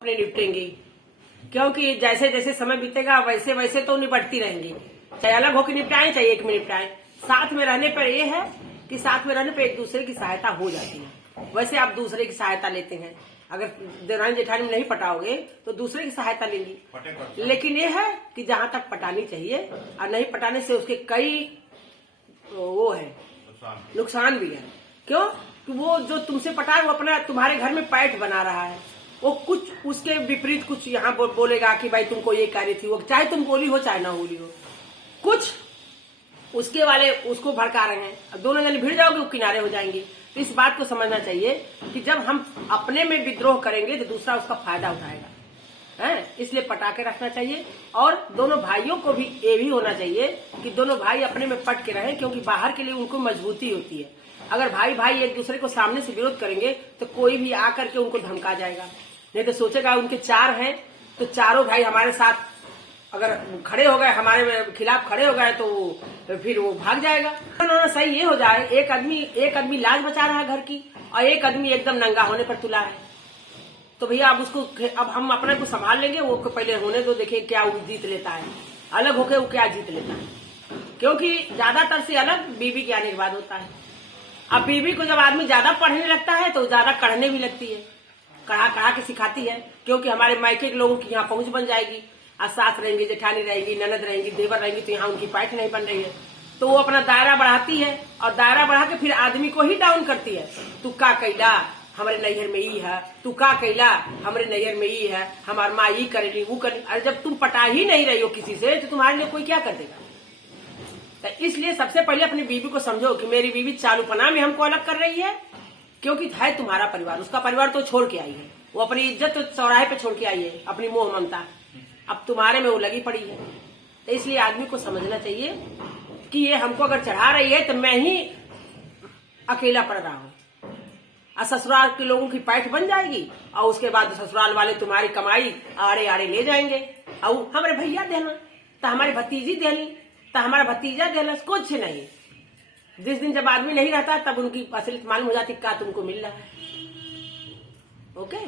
अपने निपटेंगी, क्योंकि जैसे जैसे समय बीतेगा वैसे वैसे तो निपटती रहेंगी। चाहे अलग होकर निपटाएं चाहे एक में निपटाएं, साथ में रहने पर यह है कि साथ में रहने पर एक दूसरे की सहायता हो जाती है। वैसे आप दूसरे की सहायता लेते हैं, अगर देवरानी जेठानी में नहीं पटाओगे तो दूसरे की सहायता लेंगी। लेकिन ये है कि जहां तक पटानी चाहिए और नहीं पटाने से उसके कई वो है नुकसान भी है। क्यों कि वो जो तुमसे पटाए वो अपना तुम्हारे घर में पैठ बना रहा है, वो कुछ उसके विपरीत कुछ यहाँ बोलेगा कि भाई तुमको ये कार्य थी, वो चाहे तुम बोली हो चाहे ना बोली हो, कुछ उसके वाले उसको भड़का रहे हैं। अब दोनों जने भिड़ जाओगे वो किनारे हो जाएंगे। तो इस बात को समझना चाहिए कि जब हम अपने में विद्रोह करेंगे तो दूसरा उसका फायदा उठाएगा, है। इसलिए पटाके रखना चाहिए और दोनों भाइयों को भी ये भी होना चाहिए कि दोनों भाई अपने में पट के रहें, क्योंकि बाहर के लिए उनको मजबूती होती है। अगर भाई भाई एक दूसरे को सामने से विरोध करेंगे तो कोई भी आकर के उनको धमका जाएगा, नहीं तो सोचेगा उनके चार हैं तो चारों भाई हमारे साथ अगर खड़े हो गए, हमारे खिलाफ खड़े हो गए तो फिर वो भाग जाएगा। ना सही ये हो जाए, एक आदमी लाज बचा रहा है घर की और एक आदमी एकदम नंगा होने पर तुला है, तो भैया अब हम अपने को संभाल लेंगे, वो पहले होने दो, देखिए क्या वो जीत लेता है, अलग होके वो क्या जीत लेता है। क्योंकि ज्यादातर से अलग बीवी के आने के बाद होता है। अब बीवी को जब आदमी ज्यादा पढ़ने लगता है तो ज्यादा कढ़ने भी लगती है, कढ़ा के सिखाती है, क्योंकि हमारे मायके के लोगों की यहाँ पहुंच बन जाएगी। आज सास रहेंगी, जेठानी रहेंगी, ननद रहेंगी, देवर रहेंगी, तो यहाँ उनकी पैठ नहीं बन रही है, तो वो अपना दायरा बढ़ाती है और दायरा बढ़ा के फिर आदमी को ही डाउन करती है। तू का कैला हमारे नैहर में ही है, तू का कैला हमारे नैहर में ही है, हमार माँ ही करेगी वो करेगी। अरे जब तुम पटा ही नहीं रही हो किसी से तो तुम्हारे लिए कोई क्या कर देगा। तो इसलिए सबसे पहले अपनी बीवी को समझो कि मेरी बीवी चालूपना में हमको अलग कर रही है, क्योंकि है तुम्हारा परिवार, उसका परिवार तो छोड़ के आई है, वो अपनी इज्जत तो चौराहे पे छोड़ के आई है, अपनी मोह ममता अब तुम्हारे में वो लगी पड़ी है। तो इसलिए आदमी को समझना चाहिए कि ये हमको अगर चढ़ा रही है तो मैं ही अकेला पड़ रहा हूँ और ससुराल के लोगों की पैठ बन जाएगी और उसके बाद ससुराल वाले तुम्हारी कमाई आड़े आड़े ले जाएंगे। और हमारे भैया देना तो हमारी भतीजी देनी तो हमारा भतीजा देना, कुछ नहीं। जिस दिन जब आदमी नहीं रहता तब उनकी असलियत मालूम हो जाती क्या तुमको मिल रहा है। ओके।